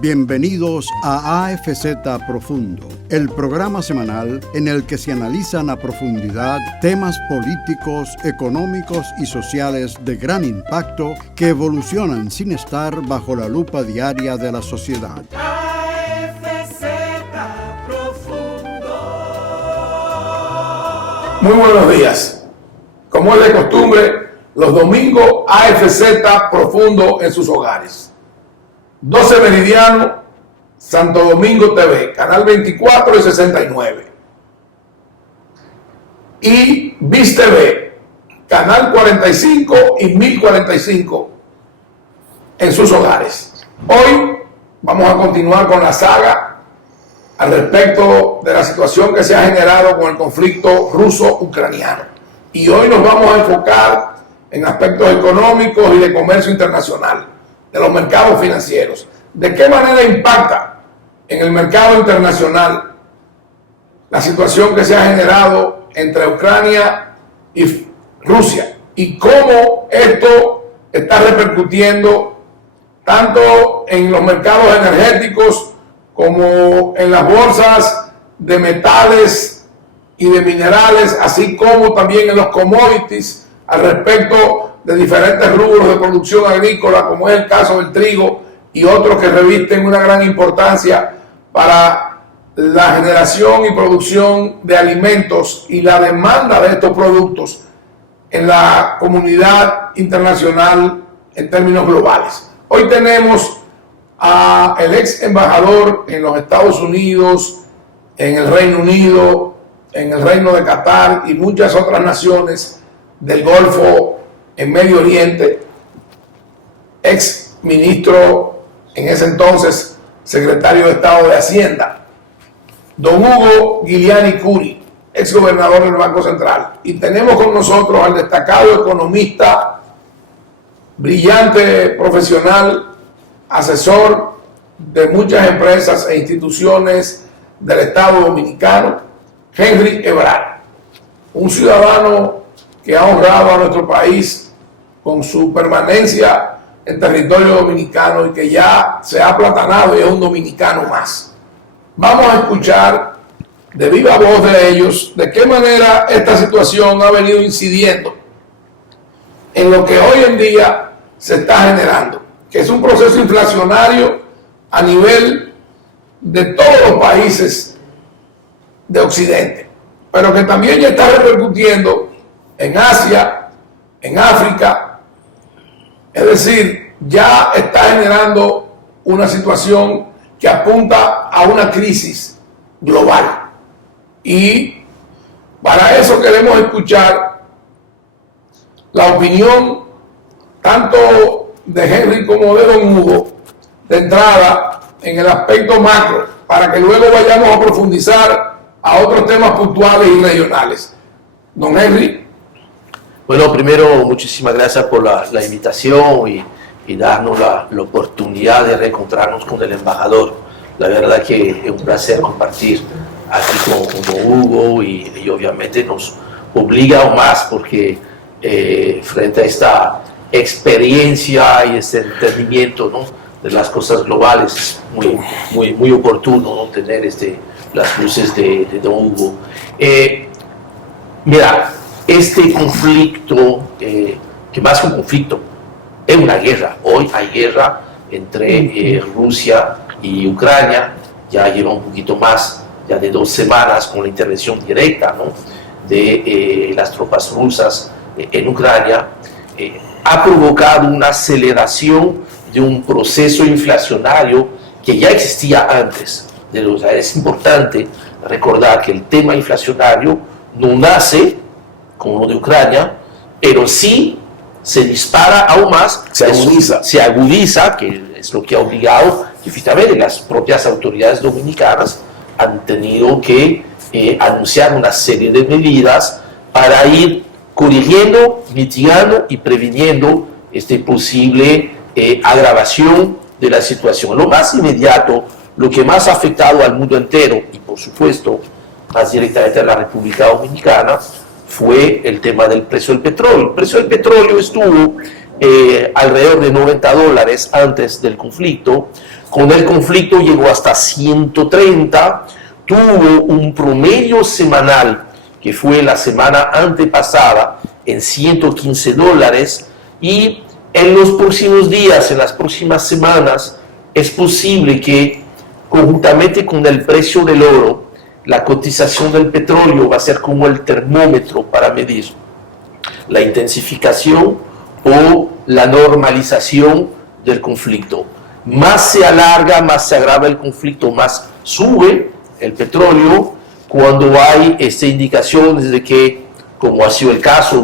Bienvenidos a AFZ Profundo, el programa semanal en el que se analizan a profundidad temas políticos, económicos y sociales de gran impacto que evolucionan sin estar bajo la lupa diaria de la sociedad. AFZ Profundo. Muy buenos días. Como es de costumbre, los domingos AFZ Profundo en sus hogares. 12 Meridiano, Santo Domingo TV, canal 24 y 69. Y VIS TV, canal 45 y 1045 en sus hogares. Hoy vamos a continuar con la saga al respecto de la situación que se ha generado con el conflicto ruso-ucraniano. Y hoy nos vamos a enfocar en aspectos económicos y de comercio internacional, de los mercados financieros. ¿De qué manera impacta en el mercado internacional la situación que se ha generado entre Ucrania y Rusia? Y cómo esto está repercutiendo tanto en los mercados energéticos como en las bolsas de metales y de minerales, así como también en los commodities al respecto de diferentes rubros de producción agrícola, como es el caso del trigo y otros que revisten una gran importancia para la generación y producción de alimentos y la demanda de estos productos en la comunidad internacional en términos globales. Hoy tenemos al ex embajador en los Estados Unidos, en el Reino Unido, en el Reino de Qatar y muchas otras naciones del Golfo, en Medio Oriente, ex ministro, en ese entonces secretario de Estado de Hacienda, don Hugo Giuliani Curi, ex gobernador del Banco Central. Y tenemos con nosotros al destacado economista, brillante profesional, asesor de muchas empresas e instituciones del Estado Dominicano, Henry Ebrard, un ciudadano que ha honrado a nuestro país con su permanencia en territorio dominicano y que ya se ha aplatanado y es un dominicano más. Vamos a escuchar de viva voz de ellos de qué manera esta situación ha venido incidiendo en lo que hoy en día se está generando, que es un proceso inflacionario a nivel de todos los países de Occidente, pero que también ya está repercutiendo en Asia, en África. Es decir, ya está generando una situación que apunta a una crisis global. Y para eso queremos escuchar la opinión tanto de Henry como de don Hugo, de entrada en el aspecto macro, para que luego vayamos a profundizar a otros temas puntuales y regionales. Don Henry. Bueno, primero, muchísimas gracias por la invitación y darnos la oportunidad de reencontrarnos con el embajador. La verdad que es un placer compartir aquí con Hugo y obviamente nos obliga aún más porque frente a esta experiencia y este entendimiento, ¿no?, de las cosas globales es muy oportuno, ¿no?, tener las luces de don Hugo. Mira, este conflicto, que más que un conflicto, es una guerra. Hoy hay guerra entre Rusia y Ucrania. Ya lleva un poquito más, ya de 2 semanas con la intervención directa, ¿no?, de las tropas rusas en Ucrania. Ha provocado una aceleración de un proceso inflacionario que ya existía antes. O sea, es importante recordar que el tema inflacionario no nace como lo de Ucrania, pero sí se dispara aún más, se agudiza, que es lo que ha obligado, y efectivamente las propias autoridades dominicanas han tenido que anunciar una serie de medidas para ir corrigiendo, mitigando y previniendo posible agravación de la situación. Lo más inmediato, lo que más ha afectado al mundo entero y por supuesto más directamente a la República Dominicana, fue el tema del precio del petróleo. El precio del petróleo estuvo alrededor de $90 antes del conflicto, con el conflicto llegó hasta 130, tuvo un promedio semanal, que fue la semana antepasada, en $115, y en los próximos días, en las próximas semanas, es posible que conjuntamente con el precio del oro, la cotización del petróleo va a ser como el termómetro para medir la intensificación o la normalización del conflicto. Más se alarga, más se agrava el conflicto, más sube el petróleo cuando hay indicaciones de que, como ha sido el caso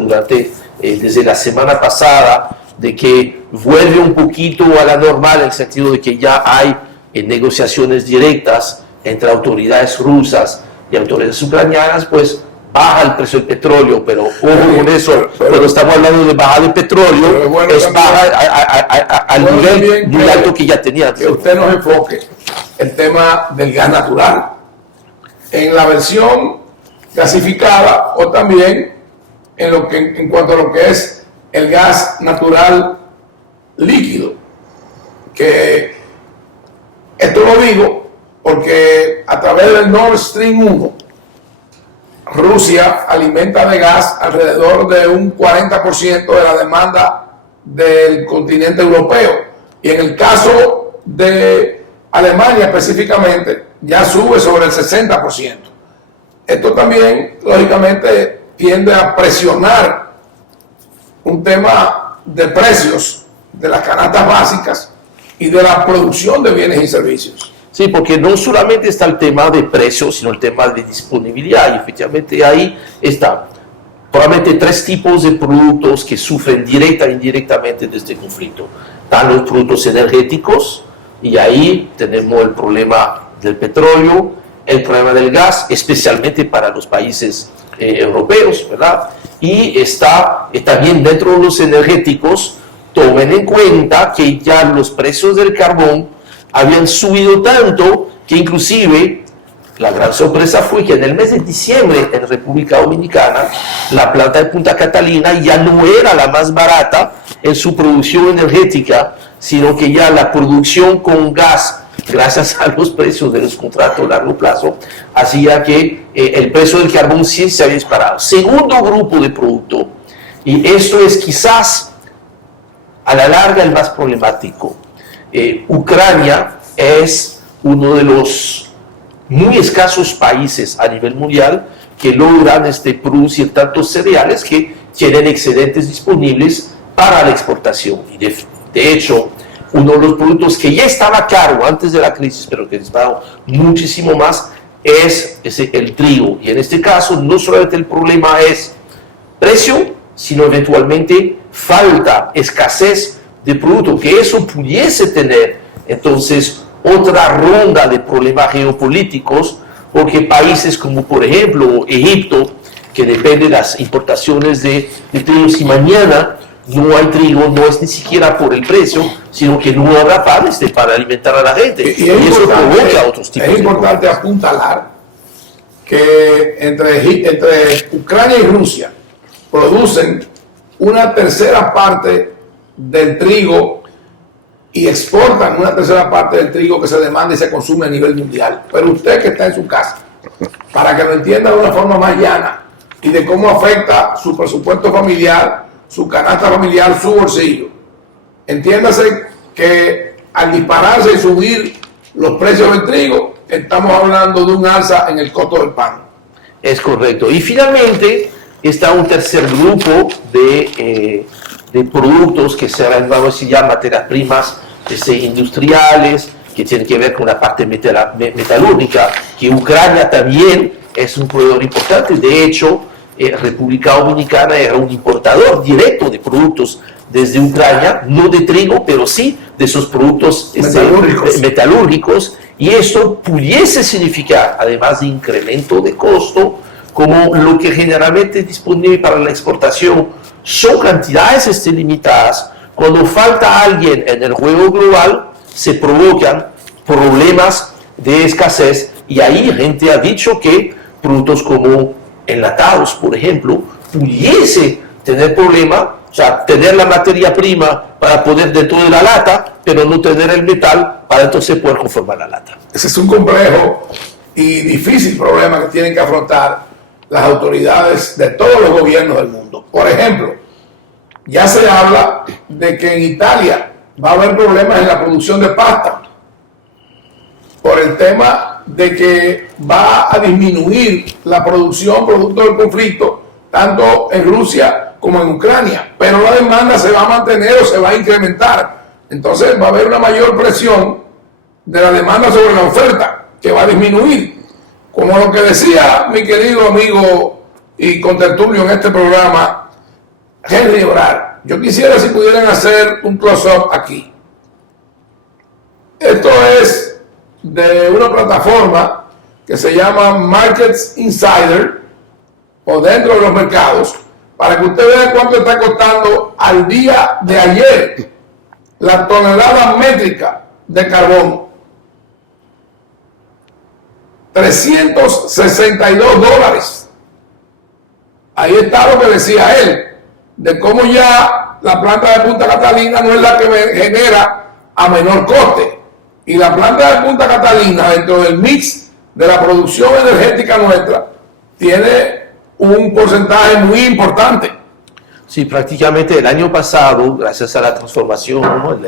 desde la semana pasada, de que vuelve un poquito a la normal, en el sentido de que ya hay negociaciones directas entre autoridades rusas y autoridades ucranianas, pues baja el precio del petróleo, pero ojo con eso, cuando estamos hablando de baja de petróleo, bueno, es baja al nivel muy alto que ya tenía. Que usted nos enfoque el tema del gas natural en la versión gasificada o también en cuanto a lo que es el gas natural líquido, que esto lo digo porque a través del Nord Stream 1 Rusia alimenta de gas alrededor de un 40% de la demanda del continente europeo, y en el caso de Alemania específicamente ya sube sobre el 60%. Esto también lógicamente tiende a presionar un tema de precios de las canastas básicas y de la producción de bienes y servicios. Sí, porque no solamente está el tema de precios, sino el tema de disponibilidad, y efectivamente ahí está probablemente tres tipos de productos que sufren directa e indirectamente de este conflicto. Están los productos energéticos, y ahí tenemos el problema del petróleo, el problema del gas, especialmente para los países europeos, ¿verdad? Y está también dentro de los energéticos, tomen en cuenta que ya los precios del carbón habían subido tanto que inclusive la gran sorpresa fue que en el mes de diciembre en República Dominicana la planta de Punta Catalina ya no era la más barata en su producción energética, sino que ya la producción con gas, gracias a los precios de los contratos a largo plazo, hacía que el precio del carbón sí se había disparado. Segundo grupo de producto, y esto es quizás a la larga el más problemático. Ucrania es uno de los muy escasos países a nivel mundial que logran producir tantos cereales que tienen excedentes disponibles para la exportación. Y de hecho, uno de los productos que ya estaba caro antes de la crisis, pero que disparó muchísimo más, es el trigo. Y en este caso, no solamente el problema es precio, sino eventualmente falta, escasez de producto, que eso pudiese tener entonces otra ronda de problemas geopolíticos, porque países como por ejemplo Egipto, que depende de las importaciones de trigo, si mañana no hay trigo, no es ni siquiera por el precio, sino que no habrá pan para alimentar a la gente, y eso provoca otros tipos de problemas. Es importante apuntalar que entre Ucrania y Rusia producen una tercera parte del trigo y exportan una tercera parte del trigo que se demanda y se consume a nivel mundial. Pero usted que está en su casa, para que lo entienda de una forma más llana y de cómo afecta su presupuesto familiar, su canasta familiar, su bolsillo, entiéndase que al dispararse y subir los precios del trigo, estamos hablando de un alza en el costo del pan. Es correcto. Y finalmente está un tercer grupo de productos que serán, vamos a decir, ya materias primas industriales, que tienen que ver con la parte metalúrgica, que Ucrania también es un proveedor importante. De hecho, República Dominicana era un importador directo de productos desde Ucrania, no de trigo, pero sí de esos productos metalúrgicos, y esto pudiese significar, además de incremento de costo, como lo que generalmente es disponible para la exportación son cantidades limitadas. Cuando falta alguien en el juego global, se provocan problemas de escasez, y ahí gente ha dicho que productos como enlatados, por ejemplo, pudiese tener problema O sea, tener la materia prima para poder dentro de la lata, pero no tener el metal para entonces poder conformar la lata. Ese es un complejo y difícil problema que tienen que afrontar las autoridades de todos los gobiernos del mundo. Por ejemplo, ya se habla de que en Italia va a haber problemas en la producción de pasta por el tema de que va a disminuir la producción producto del conflicto tanto en Rusia como en Ucrania, pero la demanda se va a mantener o se va a incrementar. Entonces va a haber una mayor presión de la demanda sobre la oferta, que va a disminuir. Como lo que decía mi querido amigo y contertulio en este programa, Henry Ebrard. Yo quisiera si pudieran hacer un close-up aquí. Esto es de una plataforma que se llama Markets Insider, o dentro de los mercados, para que usted vea cuánto está costando al día de ayer la tonelada métrica de carbón. $362. Ahí está lo que decía él, de cómo ya la planta de Punta Catalina no es la que genera a menor coste. Y la planta de Punta Catalina, dentro del mix de la producción energética nuestra, tiene un porcentaje muy importante. Sí, prácticamente el año pasado, gracias a la transformación, ¿no?,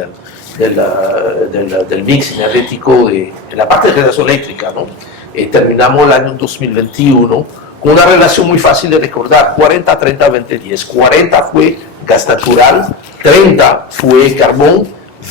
del mix energético en la parte de generación eléctrica, ¿no? Terminamos el año 2021 con una relación muy fácil de recordar: 40, 30, 20, 10. 40 fue gas natural, 30 fue carbón,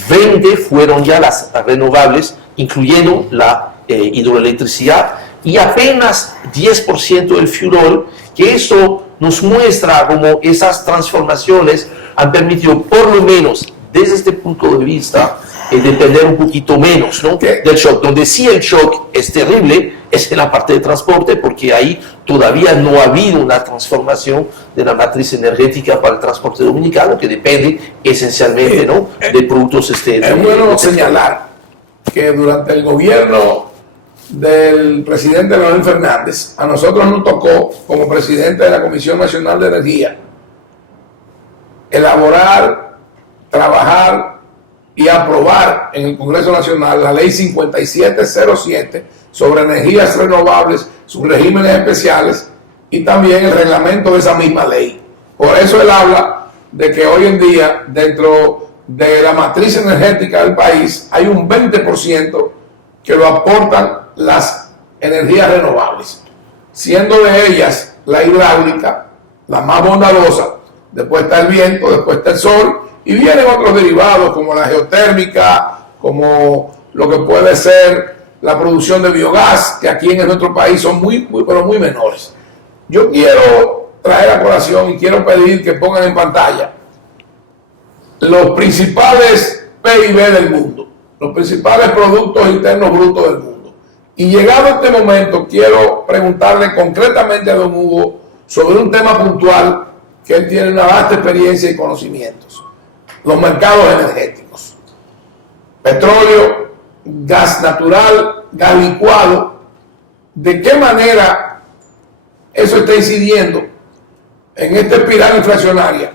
20 fueron ya las renovables, incluyendo la hidroelectricidad, y apenas 10% del fuel oil, que eso nos muestra cómo esas transformaciones han permitido, por lo menos desde este punto de vista, depender un poquito menos, ¿no?, del shock. Donde sí el shock es terrible es en la parte de transporte, porque ahí todavía no ha habido una transformación de la matriz energética para el transporte dominicano, que depende esencialmente, ¿no?, de productos Es bueno señalar que durante el gobierno del presidente Leonel Fernández, a nosotros nos tocó, como presidente de la Comisión Nacional de Energía, elaborar, trabajar y aprobar en el Congreso Nacional la Ley 5707 sobre energías renovables, sus regímenes especiales, y también el reglamento de esa misma ley. Por eso él habla de que hoy en día, dentro de la matriz energética del país, hay un 20% que lo aportan las energías renovables, siendo de ellas la hidráulica la más bondadosa. Después está el viento, después está el sol, y vienen otros derivados como la geotérmica, como lo que puede ser la producción de biogás, que aquí en nuestro país son muy menores. Yo quiero traer a colación y quiero pedir que pongan en pantalla los principales PIB del mundo, los principales productos internos brutos del mundo. Y llegado este momento, quiero preguntarle concretamente a don Hugo sobre un tema puntual que él tiene una vasta experiencia y conocimientos: los mercados energéticos. Petróleo, gas natural, gas licuado. ¿De qué manera eso está incidiendo en esta espiral inflacionaria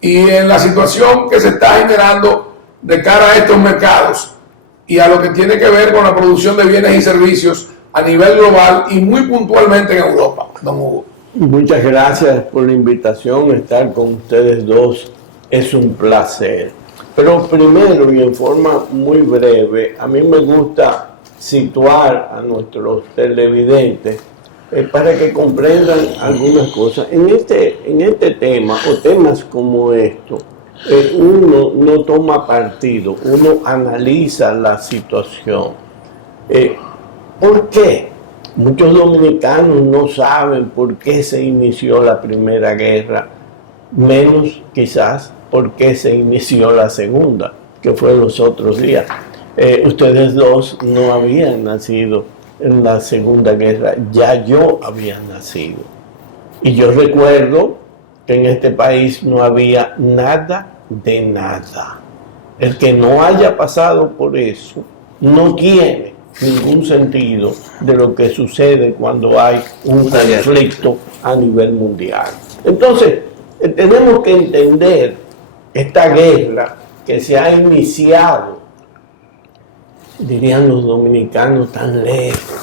y en la situación que se está generando de cara a estos mercados y a lo que tiene que ver con la producción de bienes y servicios a nivel global y muy puntualmente en Europa, don Hugo? Muchas gracias por la invitación. Estar con ustedes dos es un placer. Pero primero, y en forma muy breve, a mí me gusta situar a nuestros televidentes para que comprendan algunas cosas. En este tema, o temas como esto, uno no toma partido, uno analiza la situación. ¿Por qué? Muchos dominicanos no saben por qué se inició la Primera Guerra, menos quizás por qué se inició la Segunda, que fue los otros días. Ustedes dos no habían nacido en la Segunda Guerra, ya yo había nacido. Y yo recuerdo que en este país no había nada de nada. El que no haya pasado por eso no tiene ningún sentido de lo que sucede cuando hay un conflicto a nivel mundial. Entonces, tenemos que entender esta guerra que se ha iniciado, dirían los dominicanos, tan lejos,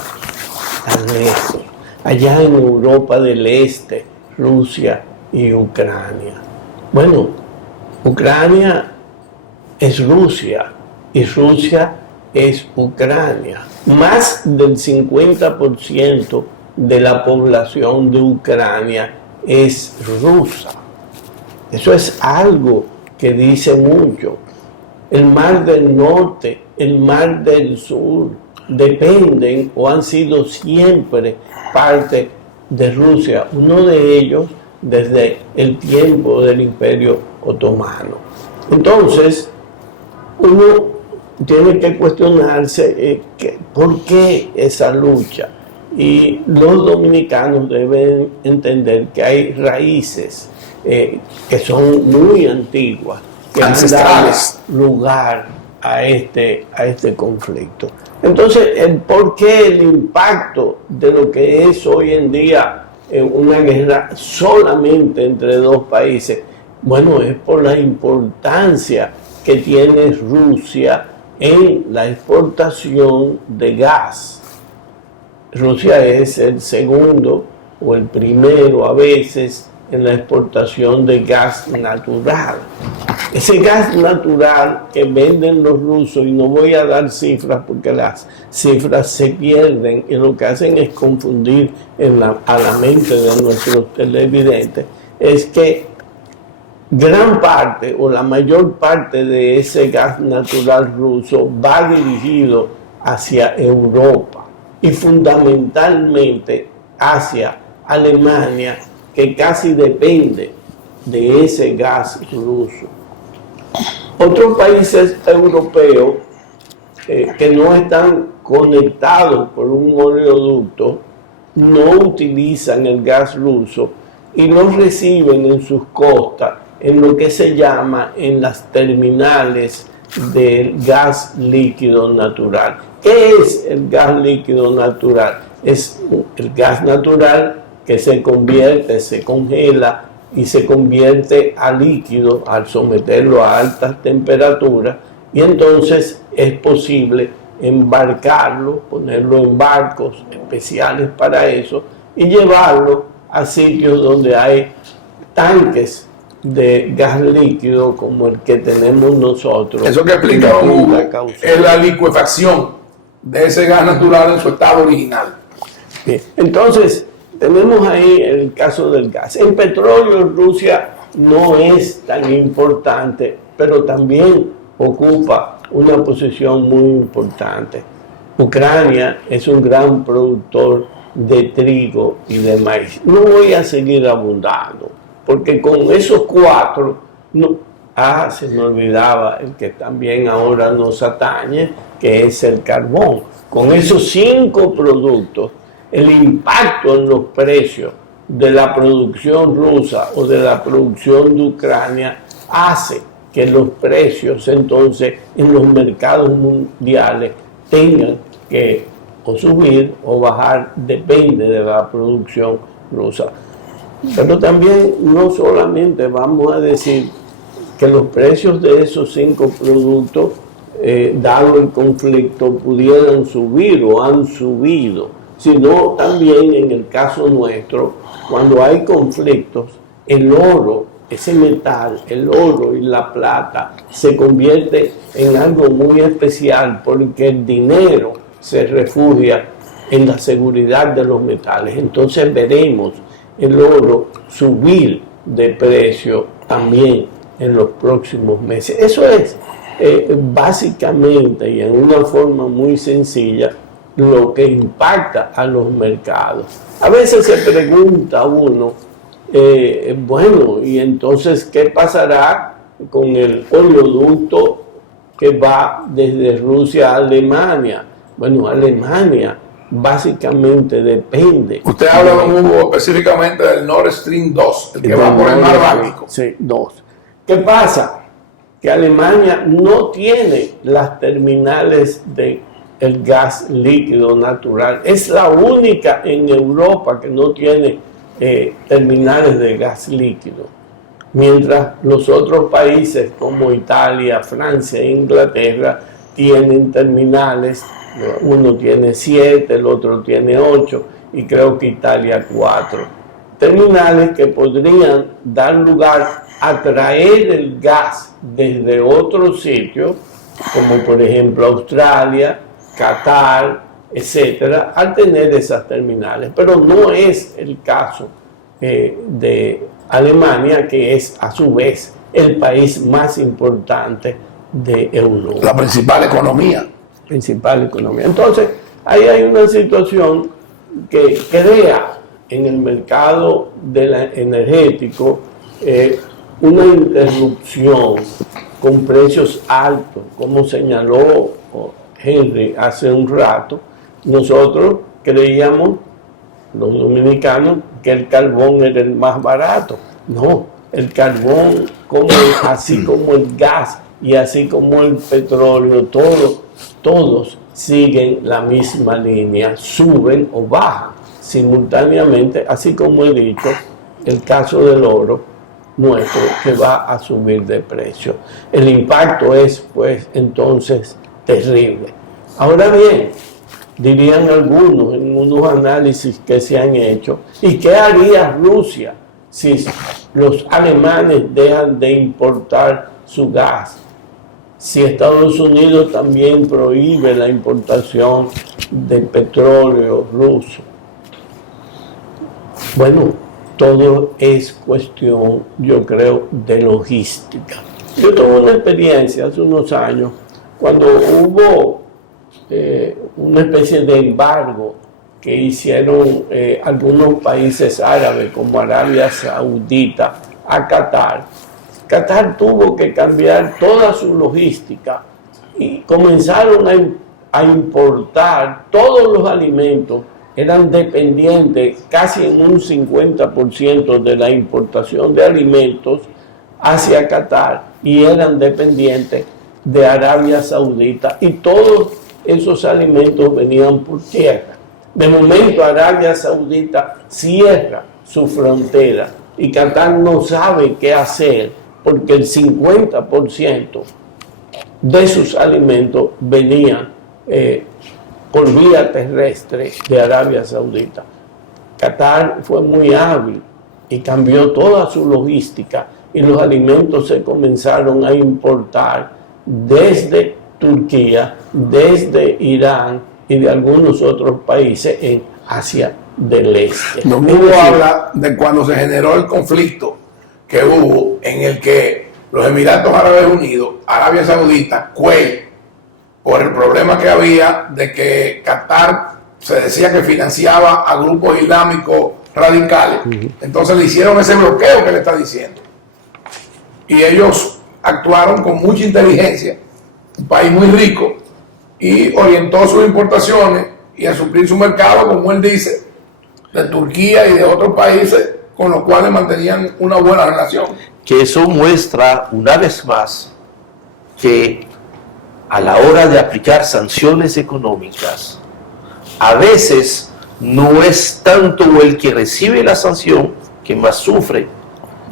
allá en Europa del Este, Rusia y Ucrania. Bueno, Ucrania es Rusia y Rusia es Ucrania. Más del 50% de la población de Ucrania es rusa. Eso es algo que dice mucho. El Mar del Norte, el Mar del Sur, dependen o han sido siempre parte de Rusia, uno de ellos desde el tiempo del Imperio Otomano. Entonces, uno tiene que cuestionarse por qué esa lucha. Y los dominicanos deben entender que hay raíces que son muy antiguas, que ancestrales, han dado lugar a este conflicto. Entonces, ¿por qué el impacto de lo que es hoy en día una guerra solamente entre dos países? Bueno, es por la importancia que tiene Rusia en la exportación de gas. Rusia es el segundo o el primero a veces en la exportación de gas natural. Ese gas natural que venden los rusos, y no voy a dar cifras porque las cifras se pierden y lo que hacen es confundir a la mente de nuestros televidentes, es que gran parte o la mayor parte de ese gas natural ruso va dirigido hacia Europa y fundamentalmente hacia Alemania, que casi depende de ese gas ruso. Otros países europeos que no están conectados por un oleoducto no utilizan el gas ruso y lo reciben en sus costas en lo que se llama en las terminales del gas líquido natural. ¿Qué es el gas líquido natural? Es el gas natural que se convierte, se congela y se convierte a líquido al someterlo a altas temperaturas, y entonces es posible embarcarlo, ponerlo en barcos especiales para eso y llevarlo a sitios donde hay tanques de gas líquido como el que tenemos nosotros. Eso que explica Hugo es la licuefacción de ese gas natural en su estado original. Bien. Entonces, tenemos ahí el caso del gas. En petróleo, Rusia no es tan importante, pero también ocupa una posición muy importante. Ucrania es un gran productor de trigo y de maíz. No voy a seguir abundando, porque con esos cuatro, se me olvidaba el que también ahora nos atañe, que es el carbón. Con esos 5 productos, el impacto en los precios de la producción rusa o de la producción de Ucrania hace que los precios entonces en los mercados mundiales tengan que o subir o bajar, depende de la producción rusa. Pero también no solamente vamos a decir que los precios de esos 5 productos, dado el conflicto, pudieran subir o han subido, sino también en el caso nuestro, cuando hay conflictos, el oro, ese metal, el oro y la plata, se convierte en algo muy especial porque el dinero se refugia en la seguridad de los metales. Entonces veremos el oro subir de precio también en los próximos meses. Eso es básicamente y en una forma muy sencilla lo que impacta a los mercados. A veces se pregunta uno, bueno, y entonces, ¿qué pasará con el oleoducto que va desde Rusia a Alemania? Bueno, Alemania básicamente depende. Usted habla, don Hugo, específicamente del Nord Stream 2, el que va por el mar Báltico. Sí, 2. ¿Qué pasa? Que Alemania no tiene las terminales de el gas líquido natural. Es la única en Europa que no tiene terminales de gas líquido. mientras los otros países como Italia, Francia e Inglaterra tienen terminales, uno tiene 7, el otro tiene 8 y creo que Italia 4. Terminales que podrían dar lugar a traer el gas desde otros sitios, como por ejemplo Australia, Qatar, etcétera, al tener esas terminales. Pero no es el caso de Alemania, que es a su vez el país más importante de Europa. La principal economía. Entonces, ahí hay una situación que crea en el mercado energético una interrupción con precios altos, como señaló Henry hace un rato. Nosotros creíamos, los dominicanos, que el carbón era el más barato. No, el carbón, así como el gas y así como el petróleo, todos siguen la misma línea, suben o bajan simultáneamente, así como he dicho, el caso del oro nuestro, que va a subir de precio. El impacto es, pues, entonces, terrible. Ahora bien, dirían algunos en unos análisis que se han hecho, ¿y qué haría Rusia si los alemanes dejan de importar su gas? Si Estados Unidos también prohíbe la importación de petróleo ruso. Bueno, todo es cuestión, yo creo, de logística. Yo tuve una experiencia hace unos años cuando hubo una especie de embargo que hicieron algunos países árabes como Arabia Saudita a Qatar. Qatar tuvo que cambiar toda su logística y comenzaron a importar todos los alimentos. Eran dependientes casi en un 50% de la importación de alimentos hacia Qatar y eran dependientes de Arabia Saudita, y todos esos alimentos venían por tierra. De momento Arabia Saudita cierra su frontera y Qatar no sabe qué hacer, porque el 50% de sus alimentos venían por vía terrestre de Arabia Saudita. Qatar fue muy hábil y cambió toda su logística y los alimentos se comenzaron a importar desde Turquía, desde Irán y de algunos otros países en Asia del Este. Lo mismo habla de cuando se generó el conflicto que hubo en el que los Emiratos Árabes Unidos, Arabia Saudita, Kuwait, por el problema que había de que Qatar se decía que financiaba a grupos islámicos radicales. Entonces le hicieron ese bloqueo que le está diciendo. Y ellos actuaron con mucha inteligencia, un país muy rico, y orientó sus importaciones y a suplir su mercado, como él dice, de Turquía y de otros países con los cuales mantenían una buena relación. Que eso muestra una vez más que a la hora de aplicar sanciones económicas, a veces no es tanto el que recibe la sanción que más sufre.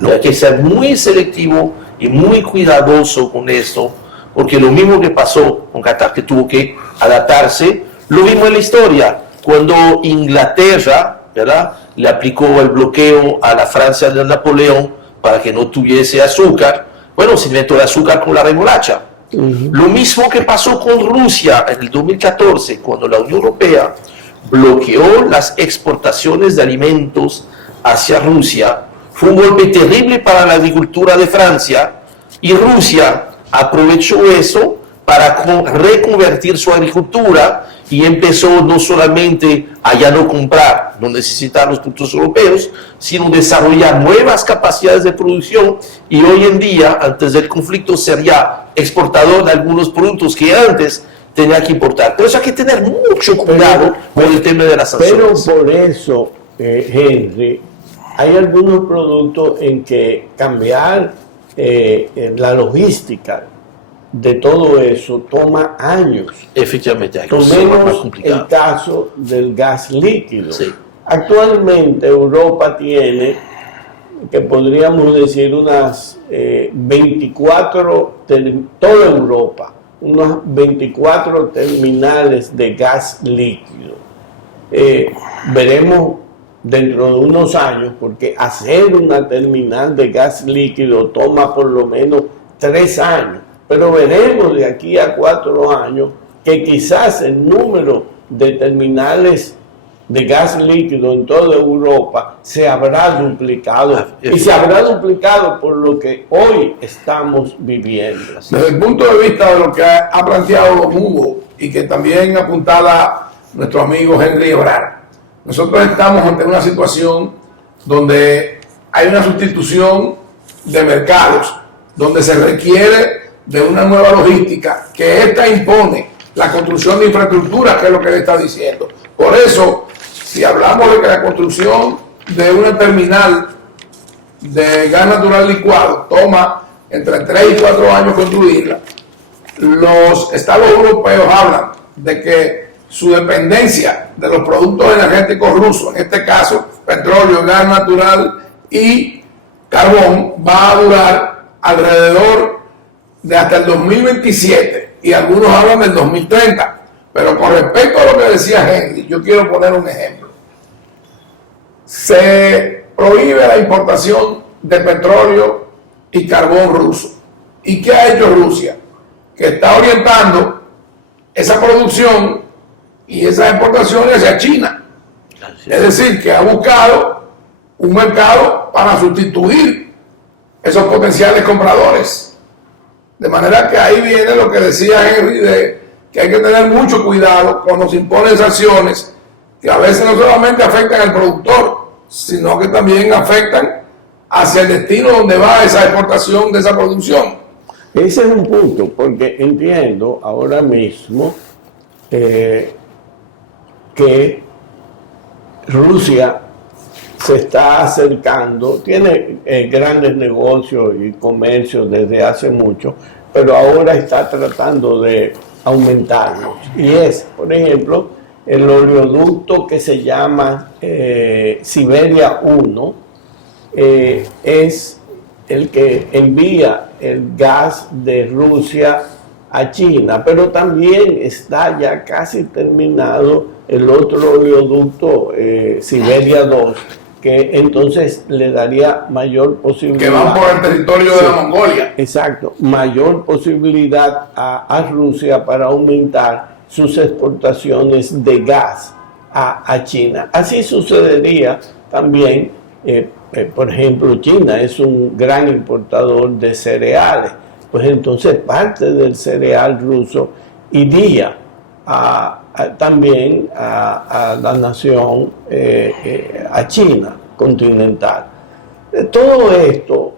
Hay que ser muy selectivo y muy cuidadoso con esto, porque lo mismo que pasó con Qatar, que tuvo que adaptarse, lo mismo en la historia, cuando Inglaterra, ¿verdad?, le aplicó el bloqueo a la Francia de Napoleón para que no tuviese azúcar. Bueno, se inventó el azúcar con la remolacha. Lo mismo que pasó con Rusia en el 2014, cuando la Unión Europea bloqueó las exportaciones de alimentos hacia Rusia. Fue un golpe terrible para la agricultura de Francia, y Rusia aprovechó eso para reconvertir su agricultura y empezó no solamente a ya no comprar, no necesitar los productos europeos, sino desarrollar nuevas capacidades de producción, y hoy en día, antes del conflicto, sería exportador de algunos productos que antes tenía que importar. Por eso hay que tener mucho cuidado con el tema de las sanciones. Pero por eso, Henry, hay algunos productos en que cambiar la logística de todo eso toma años. Efectivamente, hay tomemos el caso del gas líquido. Sí. Actualmente Europa tiene que podríamos decir unas 24, toda Europa, unas 24 terminales de gas líquido. Veremos dentro de unos años, porque hacer una terminal de gas líquido toma por lo menos 3 años, pero veremos de aquí a 4 años que quizás el número de terminales de gas líquido en toda Europa se habrá duplicado, y se habrá duplicado por lo que hoy estamos viviendo. Desde el punto de vista de lo que ha planteado Hugo y que también apuntaba nuestro amigo Henry Ebrard, nosotros estamos ante una situación donde hay una sustitución de mercados, donde se requiere de una nueva logística, que esta impone la construcción de infraestructura, que es lo que él está diciendo. Por eso, si hablamos de que la construcción de una terminal de gas natural licuado toma entre 3 y 4 años construirla, los estados europeos hablan de que su dependencia de los productos energéticos rusos, en este caso petróleo, gas natural y carbón, va a durar alrededor de hasta el 2027, y algunos hablan del 2030. Pero con respecto a lo que decía Henry, yo quiero poner un ejemplo. Se prohíbe la importación de petróleo y carbón ruso. ¿Y qué ha hecho Rusia? Que está orientando esa producción y esas exportaciones hacia China. Es decir, que ha buscado un mercado para sustituir esos potenciales compradores. De manera que ahí viene lo que decía Henry, de que hay que tener mucho cuidado cuando se imponen sanciones que a veces no solamente afectan al productor, sino que también afectan hacia el destino donde va esa exportación de esa producción. Ese es un punto, porque entiendo ahora mismo que Rusia se está acercando, tiene grandes negocios y comercios desde hace mucho, pero ahora está tratando de aumentarlos. Y es, por ejemplo, el oleoducto que se llama Siberia 1, es el que envía el gas de Rusia a China, pero también está ya casi terminado el otro oleoducto, Siberia 2, que entonces le daría mayor posibilidad. Que van por el territorio de la Mongolia. Exacto, mayor posibilidad a Rusia para aumentar sus exportaciones de gas a China. Así sucedería también, por ejemplo, China es un gran importador de cereales, pues entonces parte del cereal ruso iría también a la nación, a China continental. Todo esto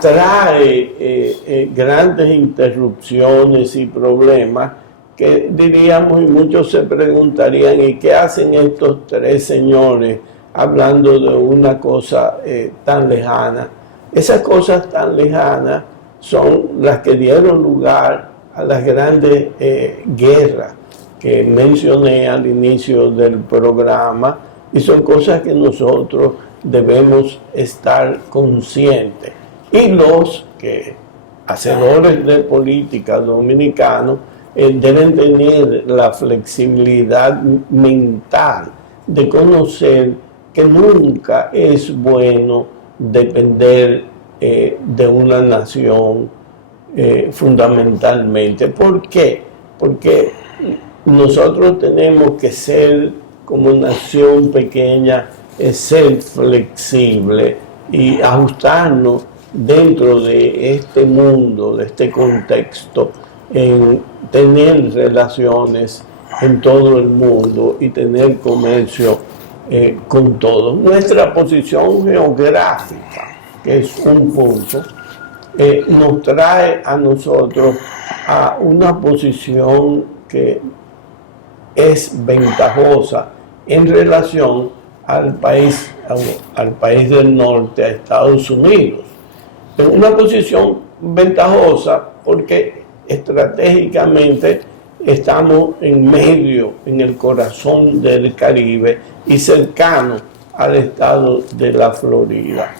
trae grandes interrupciones y problemas que diríamos, y muchos se preguntarían, ¿y qué hacen estos 3 señores hablando de una cosa tan lejana? Esas cosas tan lejanas son las que dieron lugar a las grandes guerras que mencioné al inicio del programa, y son cosas que nosotros debemos estar conscientes. Y los hacedores de política dominicanos deben tener la flexibilidad mental de conocer que nunca es bueno depender de una nación fundamentalmente. ¿Por qué? Porque nosotros tenemos que ser, como nación pequeña, ser flexible y ajustarnos dentro de este mundo, de este contexto, en tener relaciones en todo el mundo y tener comercio con todos. Nuestra posición geográfica, que es un punto, nos trae a nosotros a una posición que es ventajosa en relación al país del norte, a Estados Unidos. Es una posición ventajosa porque estratégicamente estamos en medio, en el corazón del Caribe y cercano al estado de la Florida.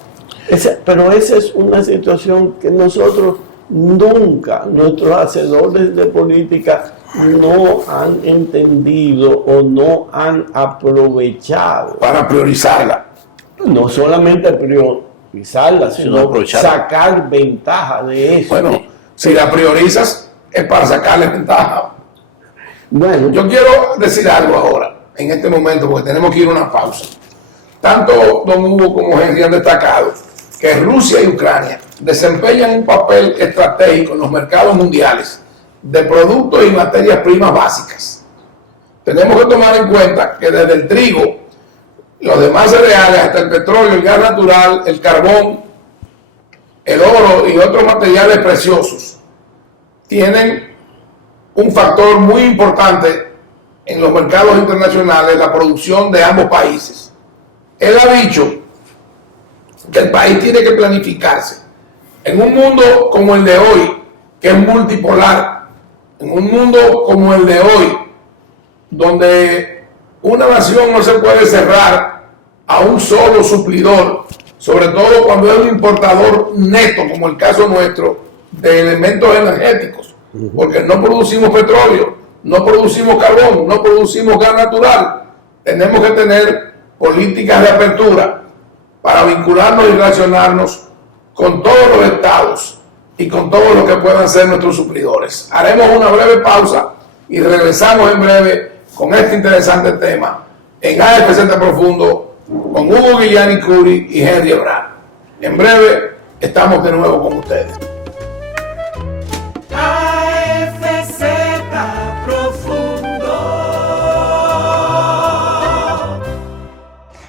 Pero esa es una situación que nosotros nunca, nuestros hacedores de política no han entendido o no han aprovechado. Para priorizarla. No solamente priorizarla, sino aprovecharla. sacar ventaja de eso. Bueno, si la priorizas es para sacarle ventaja. Bueno, Yo quiero decir algo ahora, en este momento, porque tenemos que ir a una pausa. Tanto don Hugo como Henry han destacado que Rusia y Ucrania desempeñan un papel estratégico en los mercados mundiales de productos y materias primas básicas. Tenemos que tomar en cuenta que desde el trigo, los demás cereales, hasta el petróleo, el gas natural, el carbón, el oro y otros materiales preciosos tienen un factor muy importante en los mercados internacionales, la producción de ambos países. Él ha dicho que el país tiene que planificarse en un mundo como el de hoy, que es multipolar, en un mundo como el de hoy, donde una nación no se puede cerrar a un solo suplidor, sobre todo cuando es un importador neto, como el caso nuestro, de elementos energéticos, porque no producimos petróleo, no producimos carbón, no producimos gas natural. Tenemos que tener políticas de apertura para vincularnos y relacionarnos con todos los estados y con todos los que puedan ser nuestros suplidores. Haremos una breve pausa y regresamos en breve con este interesante tema en AFZ Profundo con Hugo Guillani Curi y Henry Ebrard. En breve estamos de nuevo con ustedes. AFZ Profundo.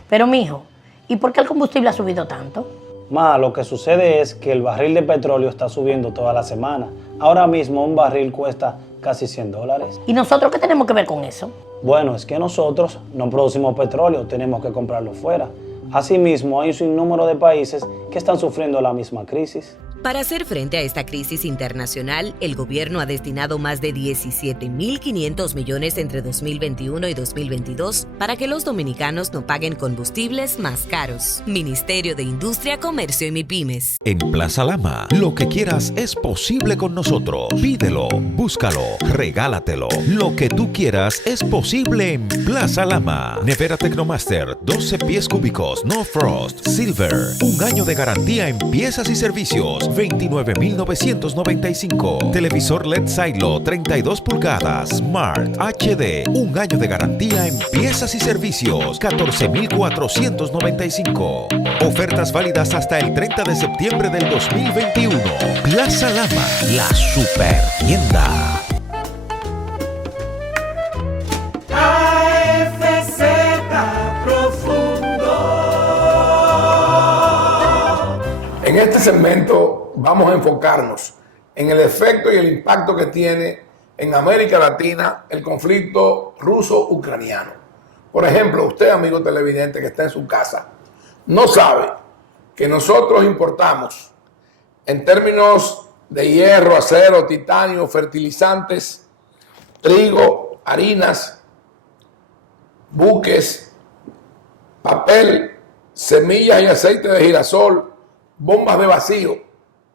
Pero mijo, ¿y por qué el combustible ha subido tanto? Ma, lo que sucede es que el barril de petróleo está subiendo toda la semana. Ahora mismo un barril cuesta casi $100. ¿Y nosotros qué tenemos que ver con eso? Bueno, es que nosotros no producimos petróleo, tenemos que comprarlo fuera. Asimismo, hay un sinnúmero de países que están sufriendo la misma crisis. Para hacer frente a esta crisis internacional, el gobierno ha destinado más de 17.500 millones entre 2021 y 2022 para que los dominicanos no paguen combustibles más caros. Ministerio de Industria, Comercio y MIPYMES. En Plaza Lama, lo que quieras es posible con nosotros. Pídelo, búscalo, regálatelo. Lo que tú quieras es posible en Plaza Lama. Nevera Tecnomaster, 12 pies cúbicos, no frost, silver. Un año de garantía en piezas y servicios. 29,995. Televisor LED Silo 32 pulgadas Smart HD. Un año de garantía en piezas y servicios. 14,495. Ofertas válidas hasta el 30 de septiembre del 2021. Plaza Lama, la super tienda. AFZ Profundo. En este segmento vamos a enfocarnos en el efecto y el impacto que tiene en América Latina el conflicto ruso-ucraniano. Por ejemplo, usted, amigo televidente que está en su casa, no sabe que nosotros importamos en términos de hierro, acero, titanio, fertilizantes, trigo, harinas, buques, papel, semillas y aceite de girasol, bombas de vacío,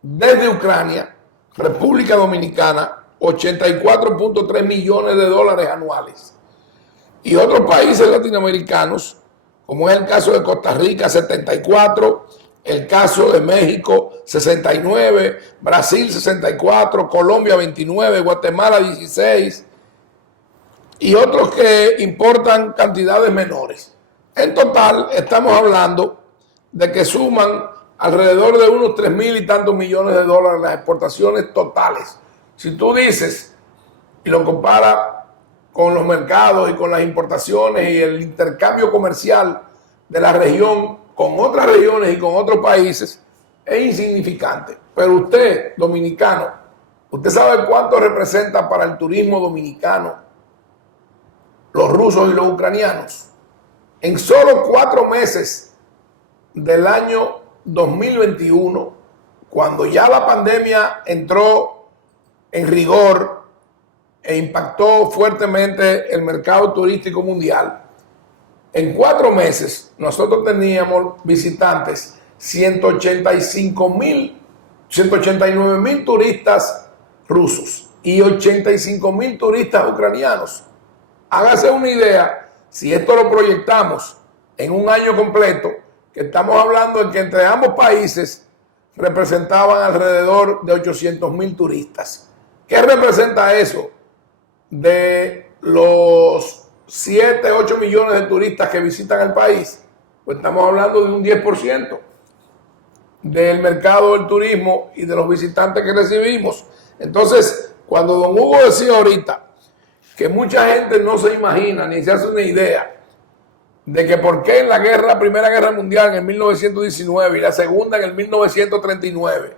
desde Ucrania, República Dominicana, 84.3 millones de dólares anuales. Y otros países latinoamericanos, como es el caso de Costa Rica, 74, el caso de México, 69, Brasil, 64, Colombia, 29, Guatemala, 16, y otros que importan cantidades menores. En total, estamos hablando de que suman alrededor de unos 3.000 y tantos millones de dólares las exportaciones totales. Si tú dices y lo comparas con los mercados y con las importaciones y el intercambio comercial de la región con otras regiones y con otros países, es insignificante. Pero usted, dominicano, ¿usted sabe cuánto representa para el turismo dominicano los rusos y los ucranianos? En solo 4 meses del año 2021, cuando ya la pandemia entró en rigor e impactó fuertemente el mercado turístico mundial, en 4 meses nosotros teníamos visitantes 189.000 turistas rusos y 85.000 turistas ucranianos. Hágase una idea, si esto lo proyectamos en un año completo, que estamos hablando de que entre ambos países representaban alrededor de 800.000 turistas. ¿Qué representa eso de los 7, 8 millones de turistas que visitan el país? Pues estamos hablando de un 10% del mercado del turismo y de los visitantes que recibimos. Entonces, cuando don Hugo decía ahorita que mucha gente no se imagina ni se hace una idea de que por qué en la Primera Guerra Mundial en 1919 y la Segunda en el 1939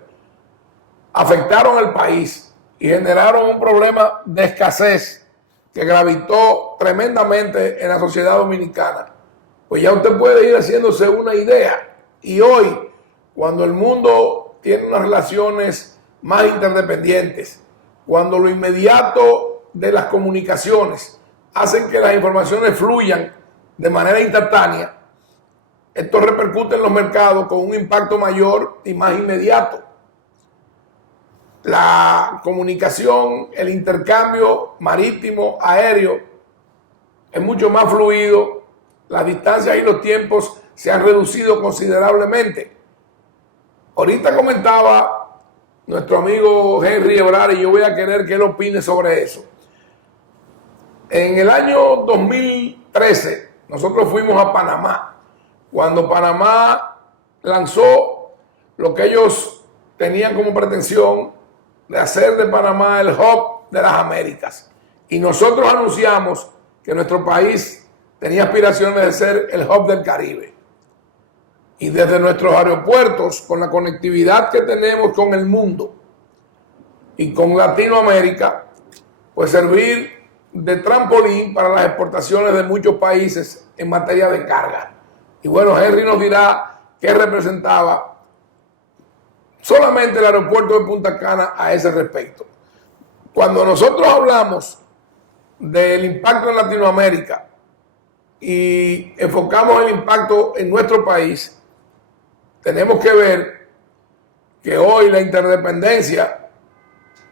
afectaron al país y generaron un problema de escasez que gravitó tremendamente en la sociedad dominicana, pues ya usted puede ir haciéndose una idea. Y hoy, cuando el mundo tiene unas relaciones más interdependientes, cuando lo inmediato de las comunicaciones hacen que las informaciones fluyan de manera instantánea, esto repercute en los mercados con un impacto mayor y más inmediato. La comunicación, el intercambio marítimo, aéreo, es mucho más fluido, las distancias y los tiempos se han reducido considerablemente. Ahorita comentaba nuestro amigo Henry Ebrar, y yo voy a querer que él opine sobre eso. En el año 2013, nosotros fuimos a Panamá, cuando Panamá lanzó lo que ellos tenían como pretensión de hacer de Panamá el hub de las Américas. Y nosotros anunciamos que nuestro país tenía aspiraciones de ser el hub del Caribe. Y desde nuestros aeropuertos, con la conectividad que tenemos con el mundo y con Latinoamérica, pues servir de trampolín para las exportaciones de muchos países en materia de carga. Y bueno, Henry nos dirá qué representaba solamente el aeropuerto de Punta Cana a ese respecto. Cuando nosotros hablamos del impacto en Latinoamérica y enfocamos el impacto en nuestro país, tenemos que ver que hoy la interdependencia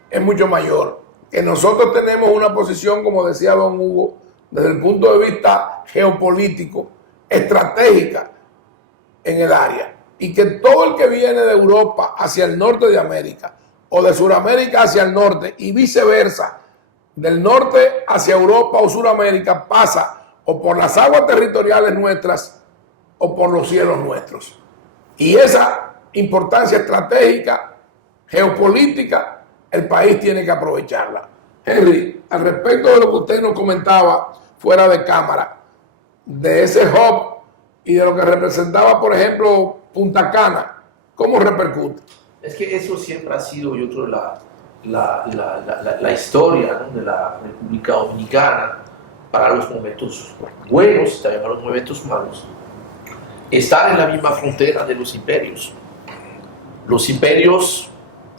es mucho mayor, que nosotros tenemos una posición, como decía don Hugo, desde el punto de vista geopolítico, estratégica en el área, y que todo el que viene de Europa hacia el norte de América o de Sudamérica hacia el norte y viceversa, del norte hacia Europa o Sudamérica, pasa o por las aguas territoriales nuestras o por los cielos nuestros. Y esa importancia estratégica, geopolítica, el país tiene que aprovecharla. Henry, al respecto de lo que usted nos comentaba fuera de cámara, de ese hub y de lo que representaba, por ejemplo, Punta Cana, ¿cómo repercute? Es que eso siempre ha sido, yo creo, la historia, ¿no?, de la República Dominicana, para los momentos buenos, también para los momentos malos, estar en la misma frontera de los imperios. Los imperios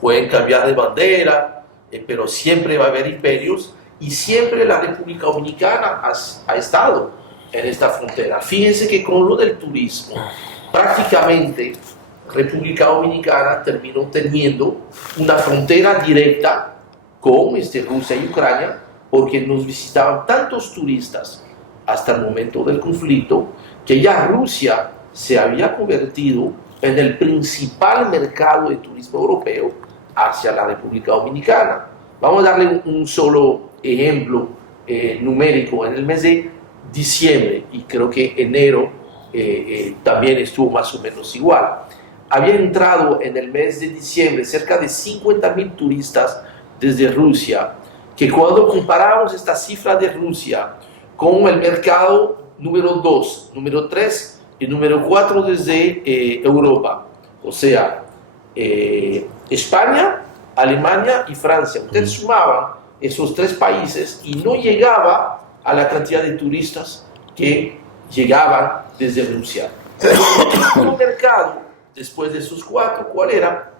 pueden cambiar de bandera, pero siempre va a haber imperios, y siempre la República Dominicana ha estado en esta frontera. Fíjense que con lo del turismo, prácticamente República Dominicana terminó teniendo una frontera directa con Rusia y Ucrania, porque nos visitaban tantos turistas hasta el momento del conflicto, que ya Rusia se había convertido en el principal mercado de turismo europeo hacia la República Dominicana. Vamos a darle un solo ejemplo numérico. En el mes de diciembre, y creo que enero también estuvo más o menos igual, había entrado en el mes de diciembre cerca de 50.000 turistas desde Rusia, que cuando comparamos esta cifra de Rusia con el mercado número 2, número 3 y número 4 desde Europa, o sea, España, Alemania y Francia, ustedes sumaban esos tres países y no llegaba a la cantidad de turistas que llegaban desde Rusia. El mercado, después de esos cuatro, ¿cuál era?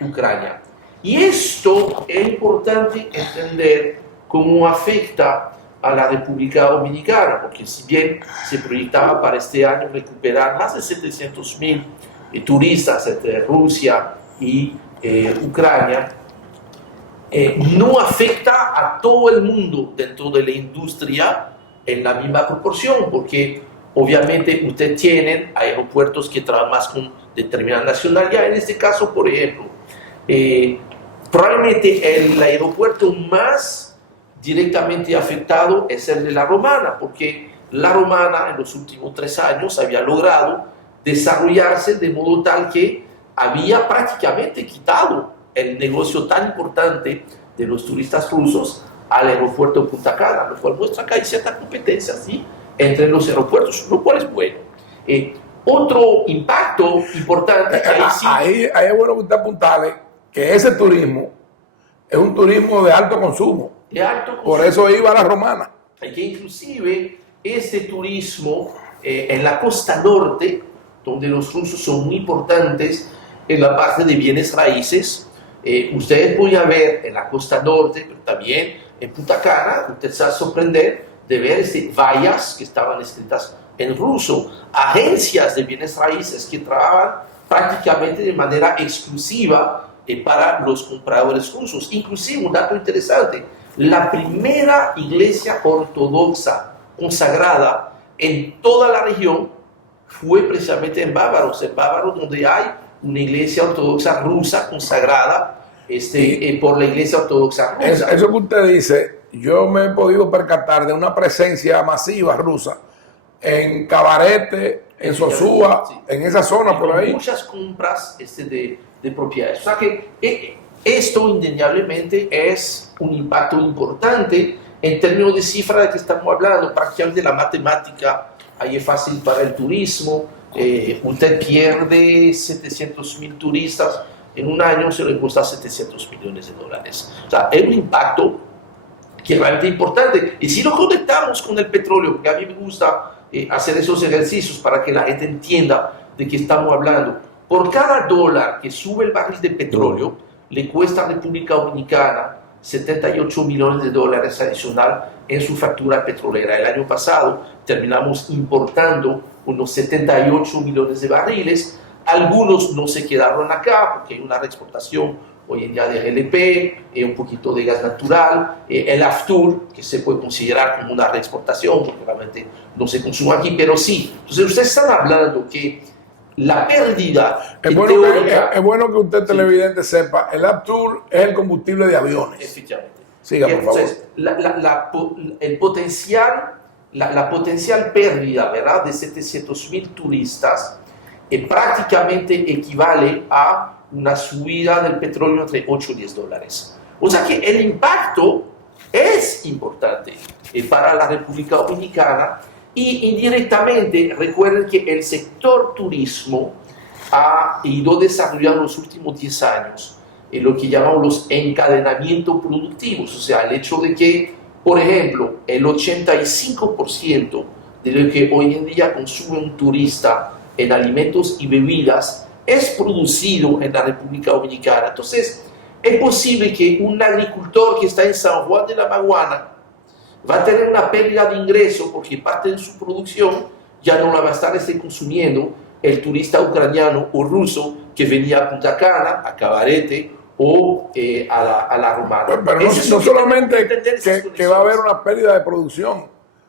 Ucrania. Y esto es importante entender cómo afecta a la República Dominicana, porque si bien se proyectaba para este año recuperar más de 700.000 turistas entre Rusia y Ucrania, no afecta a todo el mundo dentro de la industria en la misma proporción, porque obviamente usted tiene aeropuertos que trabajan más con determinada nacionalidad. En este caso, por ejemplo, probablemente el aeropuerto más directamente afectado es el de La Romana, porque La Romana en los últimos 3 años había logrado desarrollarse de modo tal que había prácticamente quitado el negocio tan importante de los turistas rusos al aeropuerto de Punta Cana, lo cual muestra que hay cierta competencia, ¿sí?, entre los aeropuertos, lo cual es bueno. Otro impacto importante que ahí es bueno que usted apuntale que ese turismo es un turismo de alto consumo. De alto consumo. Por eso iba a La Romana. Y que inclusive este turismo en la costa norte, donde los rusos son muy importantes en la parte de bienes raíces, ustedes pueden ver en la costa norte, pero también en Punta Cana, usted se va a sorprender de ver vallas que estaban escritas en ruso, agencias de bienes raíces que trabajan prácticamente de manera exclusiva para los compradores rusos. Inclusive, un dato interesante, la primera iglesia ortodoxa consagrada en toda la región fue precisamente en Bávaros, donde hay una iglesia ortodoxa rusa consagrada por la iglesia ortodoxa rusa. Eso que usted dice, yo me he podido percatar de una presencia masiva rusa en Cabarete, en Sosúa, sí, en esa zona por ahí. Muchas compras de propiedades. O sea que esto indudablemente es un impacto importante en términos de cifra de que estamos hablando. Prácticamente la matemática ahí es fácil para el turismo. Usted pierde 700.000 turistas en un año, se le cuesta $700 millones. O sea, es un impacto que es realmente importante. Y si lo conectamos con el petróleo, porque a mí me gusta hacer esos ejercicios para que la gente entienda de qué estamos hablando. Por cada dólar que sube el barril de petróleo, le cuesta a República Dominicana $78 millones adicional en su factura petrolera. El año pasado terminamos importando unos 78 millones de barriles. Algunos no se quedaron acá porque hay una reexportación hoy en día de GLP, un poquito de gas natural, el AFTUR, que se puede considerar como una reexportación, porque realmente no se consume aquí, pero sí. Entonces, ustedes están hablando que la pérdida... Es bueno que usted, televidente, sepa, el AFTUR es el combustible de aviones. Efectivamente. Siga, por favor. Entonces, la potencial pérdida, ¿verdad?, de 700.000 turistas prácticamente equivale a una subida del petróleo entre 8 y $10. O sea que el impacto es importante para la República Dominicana y indirectamente recuerden que el sector turismo ha ido desarrollando en los últimos 10 años lo que llamamos los encadenamientos productivos, o sea, el hecho de que, por ejemplo, el 85% de lo que hoy en día consume un turista en alimentos y bebidas es producido en la República Dominicana. Entonces, es posible que un agricultor que está en San Juan de la Maguana va a tener una pérdida de ingreso porque parte de su producción ya no la va a estar consumiendo el turista ucraniano o ruso que venía a Punta Cana, a Cabarete o a la Romana. Pero no solamente que va a haber una pérdida de producción,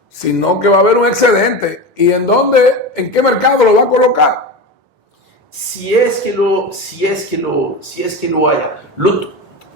sino que va a haber un excedente. ¿Y en qué mercado lo va a colocar? Si es que lo haya.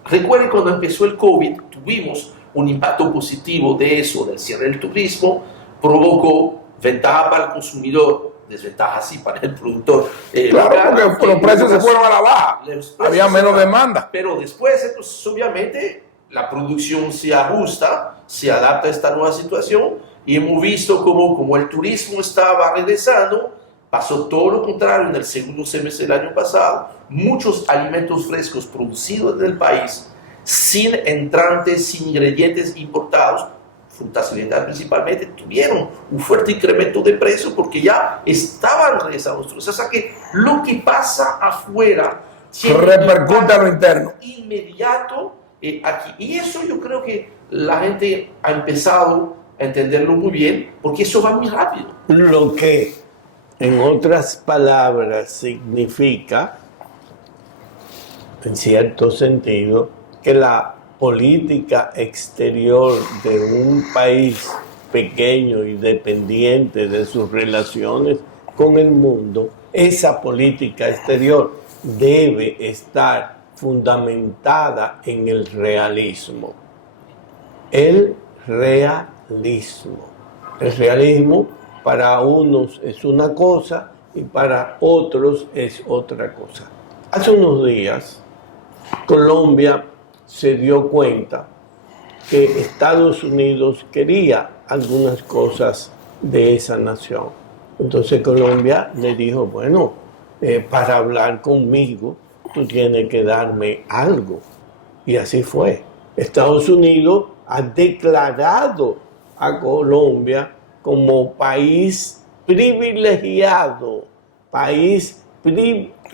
Recuerden, cuando empezó el COVID, tuvimos un impacto positivo de eso, del cierre del turismo, provocó ventaja para el consumidor, desventaja sí para el productor. Claro, porque los precios se fueron a la baja, había menos demanda. Pero después, entonces, obviamente, la producción se ajusta, se adapta a esta nueva situación, y hemos visto como el turismo estaba regresando. Pasó todo lo contrario en el segundo semestre del año pasado. Muchos alimentos frescos producidos en el país, sin entrantes, sin ingredientes importados, frutas y vegetales principalmente, tuvieron un fuerte incremento de precio porque ya estaban regresando. O sea que lo que pasa afuera repercute a lo interno. Inmediato aquí. Y eso yo creo que la gente ha empezado a entenderlo muy bien porque eso va muy rápido. Lo que En otras palabras, significa, en cierto sentido, que la política exterior de un país pequeño y dependiente de sus relaciones con el mundo, esa política exterior debe estar fundamentada en el realismo. El realismo. El realismo para unos es una cosa y para otros es otra cosa. Hace unos días, Colombia se dio cuenta que Estados Unidos quería algunas cosas de esa nación. Entonces Colombia le dijo, bueno, para hablar conmigo, tú tienes que darme algo. Y así fue. Estados Unidos ha declarado a Colombia como país privilegiado,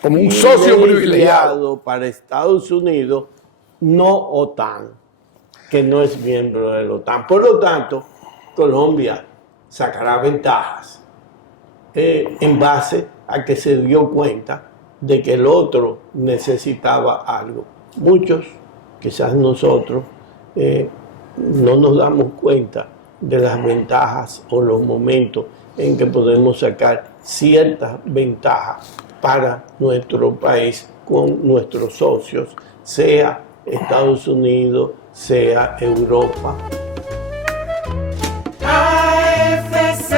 como un socio privilegiado para Estados Unidos, no OTAN, que no es miembro de la OTAN. Por lo tanto, Colombia sacará ventajas en base a que se dio cuenta de que el otro necesitaba algo. Muchos, quizás nosotros, no nos damos cuenta de las ventajas o los momentos en que podemos sacar ciertas ventajas para nuestro país con nuestros socios, sea Estados Unidos, sea Europa. AFZ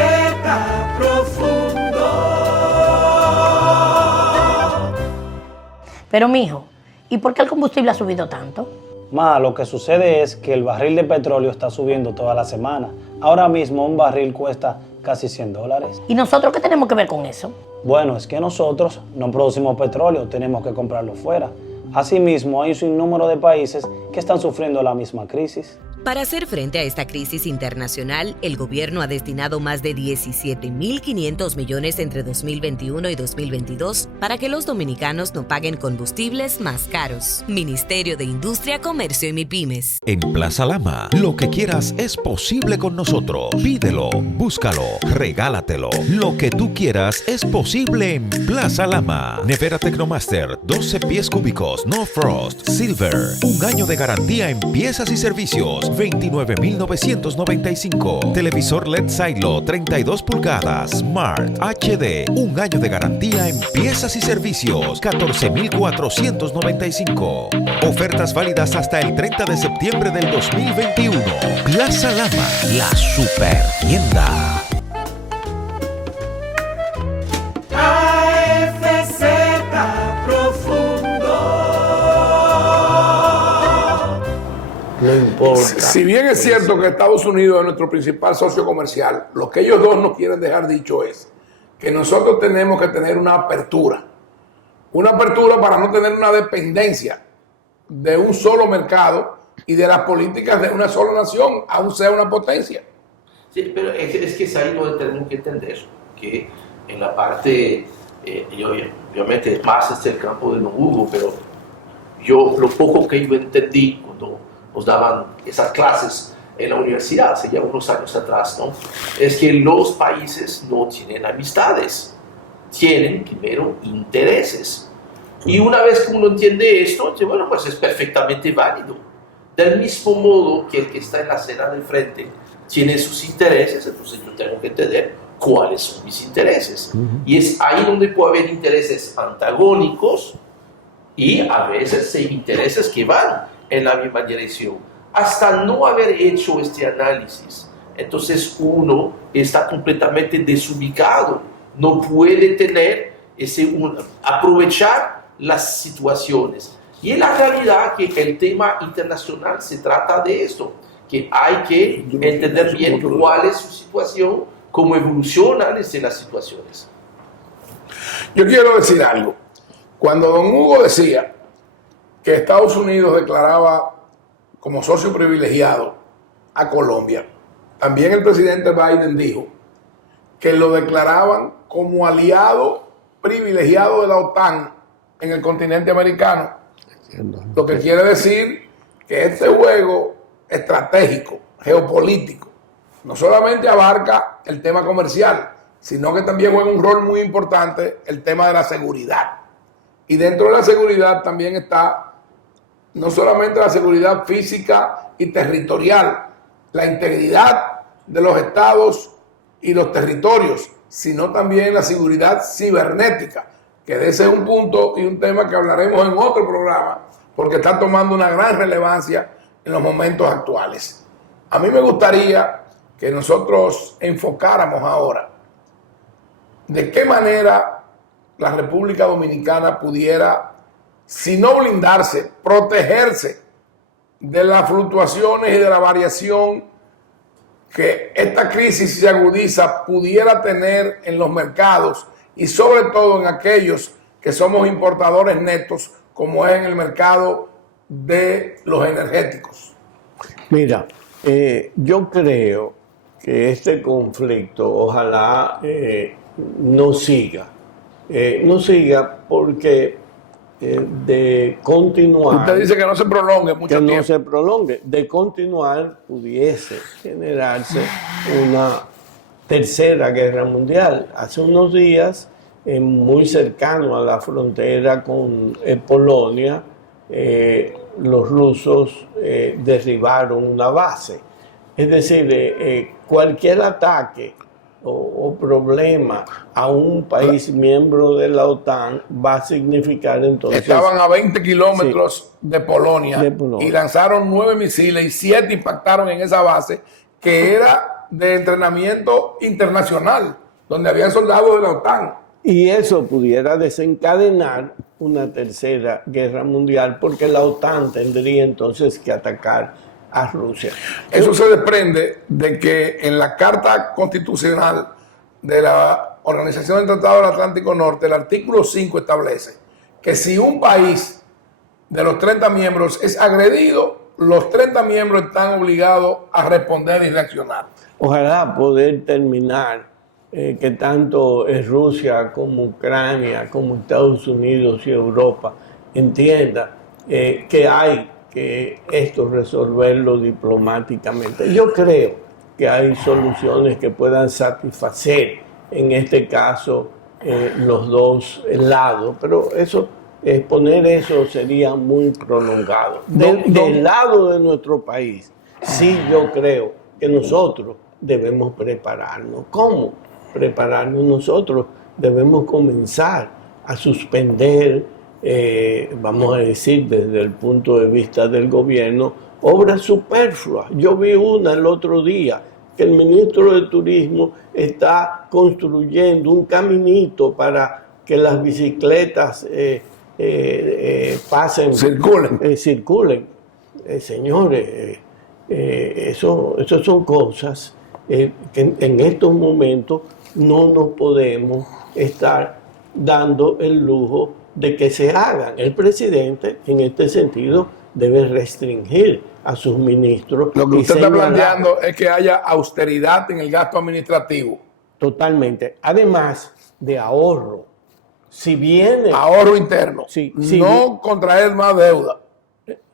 Profundo. Pero mijo, ¿y por qué el combustible ha subido tanto? Ma, lo que sucede es que el barril de petróleo está subiendo toda la semana. Ahora mismo un barril cuesta casi $100. ¿Y nosotros qué tenemos que ver con eso? Bueno, es que nosotros no producimos petróleo, tenemos que comprarlo fuera. Asimismo, hay un sinnúmero de países que están sufriendo la misma crisis. Para hacer frente a esta crisis internacional, el gobierno ha destinado más de 17.500 millones entre 2021 y 2022 para que los dominicanos no paguen combustibles más caros. Ministerio de Industria, Comercio y MIPYMES. En Plaza Lama, lo que quieras es posible con nosotros. Pídelo, búscalo, regálatelo. Lo que tú quieras es posible en Plaza Lama. Nevera Tecnomaster, 12 pies cúbicos, no frost, silver. Un año de garantía en piezas y servicios. $29,995. Televisor LED Silo 32 pulgadas Smart HD. Un año de garantía en piezas y servicios. $14,495. Ofertas válidas hasta el 30 de septiembre del 2021. Plaza Lama, la super tienda. AFZ Profundo. No importa. Si bien es cierto que Estados Unidos es nuestro principal socio comercial, lo que ellos dos nos quieren dejar dicho es que nosotros tenemos que tener una apertura para no tener una dependencia de un solo mercado y de las políticas de una sola nación, aún sea una potencia. Sí, pero es que es ahí donde tenemos que entender que en la parte, obviamente más es el campo de don Hugo, pero yo lo poco que yo entendí cuando nos daban esas clases en la universidad, hace ya unos años atrás, ¿no? Es que los países no tienen amistades, tienen primero intereses. Y una vez que uno entiende esto, bueno, pues es perfectamente válido. Del mismo modo que el que está en la acera del frente tiene sus intereses, entonces yo tengo que entender cuáles son mis intereses. Y es ahí donde puede haber intereses antagónicos y a veces hay intereses que van en la misma dirección. Hasta no haber hecho este análisis, entonces uno está completamente desubicado, no puede tener aprovechar las situaciones. Y en la realidad que el tema internacional se trata de esto, que hay que entender bien cuál es su situación, cómo evolucionan las situaciones. Yo quiero decir algo. Cuando don Hugo decía que Estados Unidos declaraba como socio privilegiado a Colombia, también el presidente Biden dijo que lo declaraban como aliado privilegiado de la OTAN en el continente americano. Lo que quiere decir que este juego estratégico, geopolítico, no solamente abarca el tema comercial, sino que también juega un rol muy importante el tema de la seguridad. Y dentro de la seguridad también está no solamente la seguridad física y territorial, la integridad de los estados y los territorios, sino también la seguridad cibernética, que de ese es un punto y un tema que hablaremos en otro programa, porque está tomando una gran relevancia en los momentos actuales. A mí me gustaría que nosotros enfocáramos ahora de qué manera la República Dominicana pudiera, si no blindarse, protegerse de las fluctuaciones y de la variación que esta crisis se agudiza pudiera tener en los mercados y sobre todo en aquellos que somos importadores netos, como es en el mercado de los energéticos. Mira, yo creo que este conflicto ojalá no siga. No siga porque de continuar... Usted dice que no se prolongue mucho tiempo. Que no se prolongue. De continuar pudiese generarse una tercera guerra mundial. Hace unos días, muy cercano a la frontera con Polonia, los rusos derribaron una base. Es decir, cualquier ataque o problema a un país miembro de la OTAN va a significar entonces... Estaban a 20 kilómetros de Polonia y lanzaron 9 misiles y 7 impactaron en esa base que era de entrenamiento internacional, donde había soldados de la OTAN. Y eso pudiera desencadenar una tercera guerra mundial porque la OTAN tendría entonces que atacar a Rusia. Eso se desprende de que en la Carta Constitucional de la Organización del Tratado del Atlántico Norte, el artículo 5 establece que si un país de los 30 miembros es agredido, los 30 miembros están obligados a responder y reaccionar. Ojalá poder terminar que tanto Rusia como Ucrania, como Estados Unidos y Europa entienda que hay que esto resolverlo diplomáticamente. Yo creo que hay soluciones que puedan satisfacer en este caso los dos lados, pero eso, exponer eso sería muy prolongado. Del lado de nuestro país, sí yo creo que nosotros debemos prepararnos. ¿Cómo prepararnos? Nosotros debemos comenzar a suspender, vamos a decir, desde el punto de vista del gobierno, obras superfluas. Yo vi una el otro día, que el ministro de Turismo está construyendo un caminito para que las bicicletas pasen, circulen. Señores, eso son cosas que en estos momentos no nos podemos estar dando el lujo de que se hagan. El presidente, en este sentido, debe restringir a sus ministros. Lo que usted está planteando es que haya austeridad en el gasto administrativo. Totalmente. Además de ahorro. Si viene... Ahorro interno. No contraer más deuda.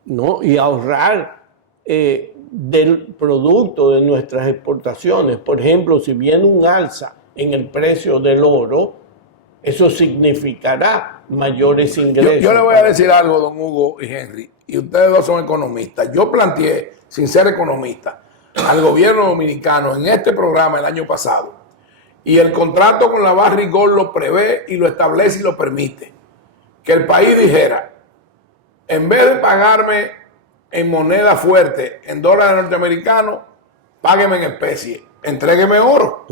No, y ahorrar del producto de nuestras exportaciones. Por ejemplo, si viene un alza en el precio del oro, eso significará mayores ingresos. Yo le voy a decir algo, don Hugo y Henry, y ustedes dos son economistas. Yo planteé, sin ser economista, al gobierno dominicano en este programa el año pasado, y el contrato con la Barrigold lo prevé y lo establece y lo permite, que el país dijera, en vez de pagarme en moneda fuerte, en dólares norteamericanos, págueme en especie, entrégueme oro.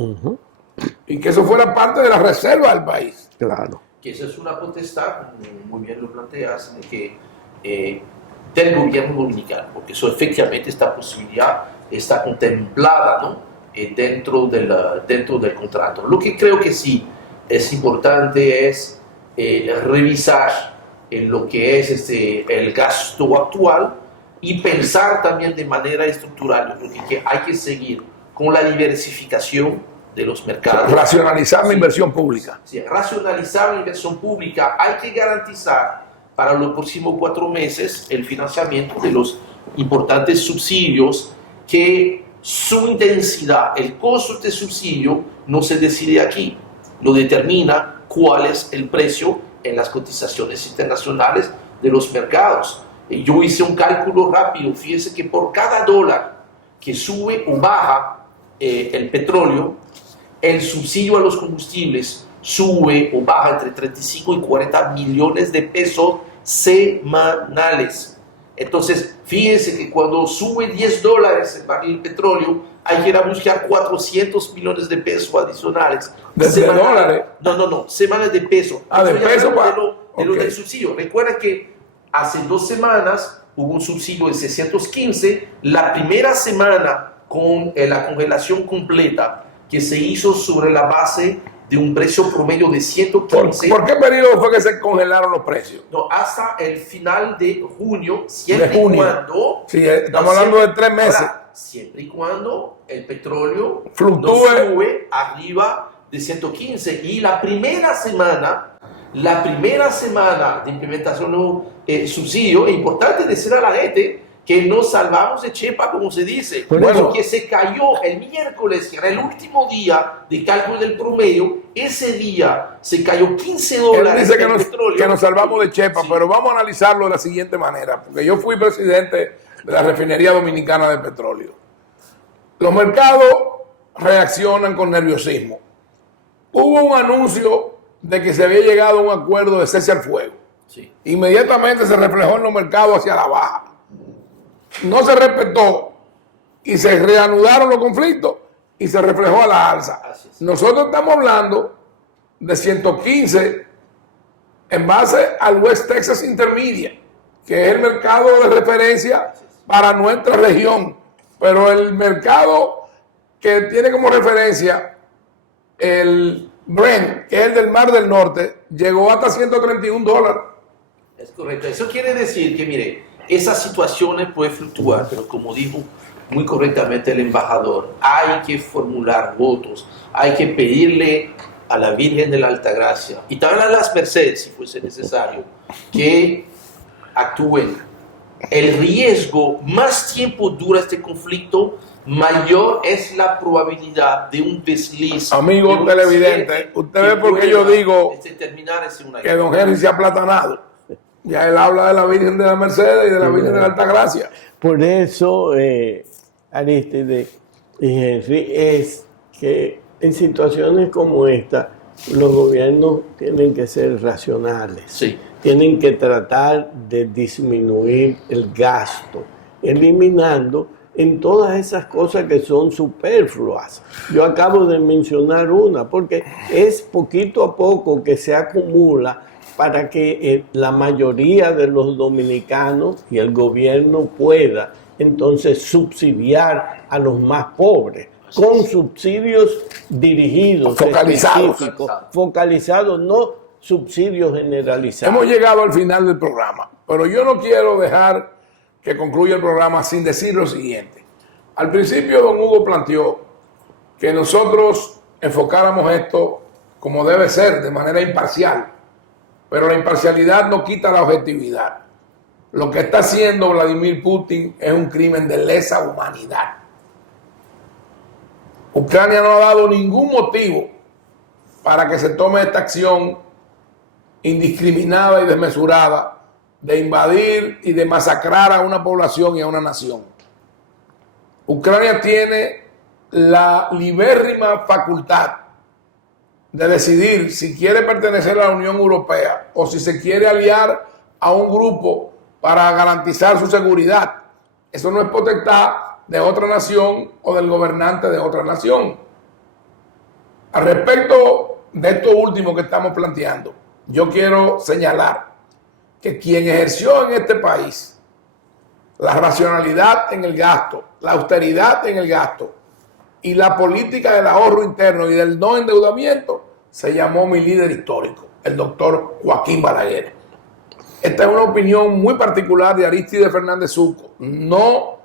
Y que eso fuera parte de la reserva del país. Claro. Que esa es una potestad, muy bien lo planteas, de que del gobierno dominicano, porque eso efectivamente, esta posibilidad está contemplada, ¿no? dentro del contrato. Lo que creo que sí es importante es revisar lo que es el gasto actual y pensar también de manera estructural. Yo creo que hay que seguir con la diversificación de los mercados. Racionalizar la inversión pública. Sí, racionalizar la inversión pública. Hay que garantizar para los próximos 4 meses el financiamiento de los importantes subsidios que su intensidad, el costo de subsidio no se decide aquí, lo determina cuál es el precio en las cotizaciones internacionales de los mercados. Yo hice un cálculo rápido, fíjense que por cada dólar que sube o baja el petróleo, el subsidio a los combustibles sube o baja entre 35 y 40 millones de pesos semanales. Entonces, fíjense que cuando sube $10 el barril de petróleo, hay que ir a buscar 400 millones de pesos adicionales. ¿De dólares? No, semanas de pesos. De pesos de lo del subsidio. Recuerda que hace 2 semanas hubo un subsidio de 615. La primera semana con la congelación completa que se hizo sobre la base de un precio promedio de 115. ¿Por qué periodo fue que se congelaron los precios? No, hasta el final de junio, siempre y cuando... Sí, estamos hablando de 3 meses. Ahora, siempre y cuando el petróleo fluctúe, no sube arriba de 115. Y la primera semana de implementación de subsidio, es importante decir a la gente que nos salvamos de chepa, como se dice. Bueno, que se cayó el miércoles, que era el último día de cálculo del promedio, ese día se cayó $15. Él dice que nos salvamos de chepa, sí. Pero vamos a analizarlo de la siguiente manera, porque yo fui presidente de la Refinería Dominicana de Petróleo. Los mercados reaccionan con nerviosismo. Hubo un anuncio de que se había llegado a un acuerdo de cese al fuego. Sí. Inmediatamente se reflejó en los mercados hacia la baja. No se respetó y se reanudaron los conflictos y se reflejó a la alza. Nosotros estamos hablando de 115 en base al West Texas Intermediate, que es el mercado de referencia para nuestra región. Pero el mercado que tiene como referencia el Brent, que es el del Mar del Norte, llegó hasta $131. Es correcto. Eso quiere decir que, mire, esas situaciones pueden fluctuar, pero como dijo muy correctamente el embajador, hay que formular votos, hay que pedirle a la Virgen de la Altagracia y también a las Mercedes, si fuese necesario, que actúen. El riesgo, más tiempo dura este conflicto, mayor es la probabilidad de un desliz. Amigo televidente, usted ve por qué yo digo que don Henry se ha aplatanado. Ya él habla de la Virgen de la Mercedes y de la Virgen de la Altagracia. Por eso, Aristide y Henry, es que en situaciones como esta, los gobiernos tienen que ser racionales. Sí. Tienen que tratar de disminuir el gasto, eliminando en todas esas cosas que son superfluas. Yo acabo de mencionar una, porque es poquito a poco que se acumula para que la mayoría de los dominicanos y el gobierno pueda entonces subsidiar a los más pobres, con subsidios dirigidos, focalizados, no subsidios generalizados. Hemos llegado al final del programa, pero yo no quiero dejar que concluya el programa sin decir lo siguiente. Al principio don Hugo planteó que nosotros enfocáramos esto como debe ser, de manera imparcial. Pero la imparcialidad no quita la objetividad. Lo que está haciendo Vladimir Putin es un crimen de lesa humanidad. Ucrania no ha dado ningún motivo para que se tome esta acción indiscriminada y desmesurada de invadir y de masacrar a una población y a una nación. Ucrania tiene la libérrima facultad de decidir si quiere pertenecer a la Unión Europea o si se quiere aliar a un grupo para garantizar su seguridad. Eso no es potestad de otra nación o del gobernante de otra nación. Al respecto de esto último que estamos planteando, yo quiero señalar que quien ejerció en este país la racionalidad en el gasto, la austeridad en el gasto y la política del ahorro interno y del no endeudamiento, se llamó mi líder histórico, el doctor Joaquín Balaguer. Esta es una opinión muy particular de Aristide Fernández Succo, no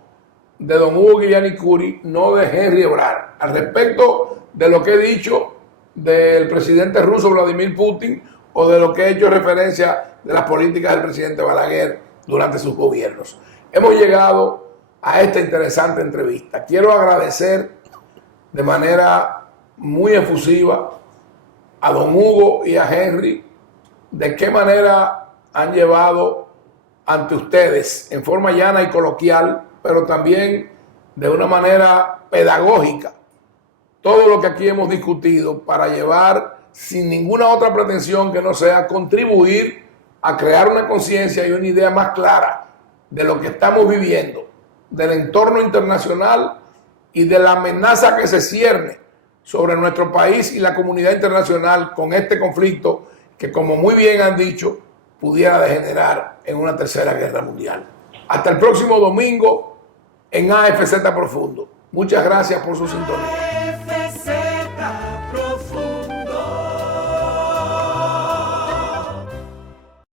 de don Hugo Guiliani Curi, no de Henry Ebrard, al respecto de lo que he dicho del presidente ruso Vladimir Putin o de lo que he hecho referencia de las políticas del presidente Balaguer durante sus gobiernos. Hemos llegado a esta interesante entrevista. Quiero agradecer de manera muy efusiva a don Hugo y a Henry de qué manera han llevado ante ustedes en forma llana y coloquial, pero también de una manera pedagógica, todo lo que aquí hemos discutido para llevar sin ninguna otra pretensión que no sea contribuir a crear una conciencia y una idea más clara de lo que estamos viviendo, del entorno internacional y de la amenaza que se cierne sobre nuestro país y la comunidad internacional con este conflicto que, como muy bien han dicho, pudiera degenerar en una tercera guerra mundial. Hasta el próximo domingo en AFZ Profundo. Muchas gracias por su sintonía.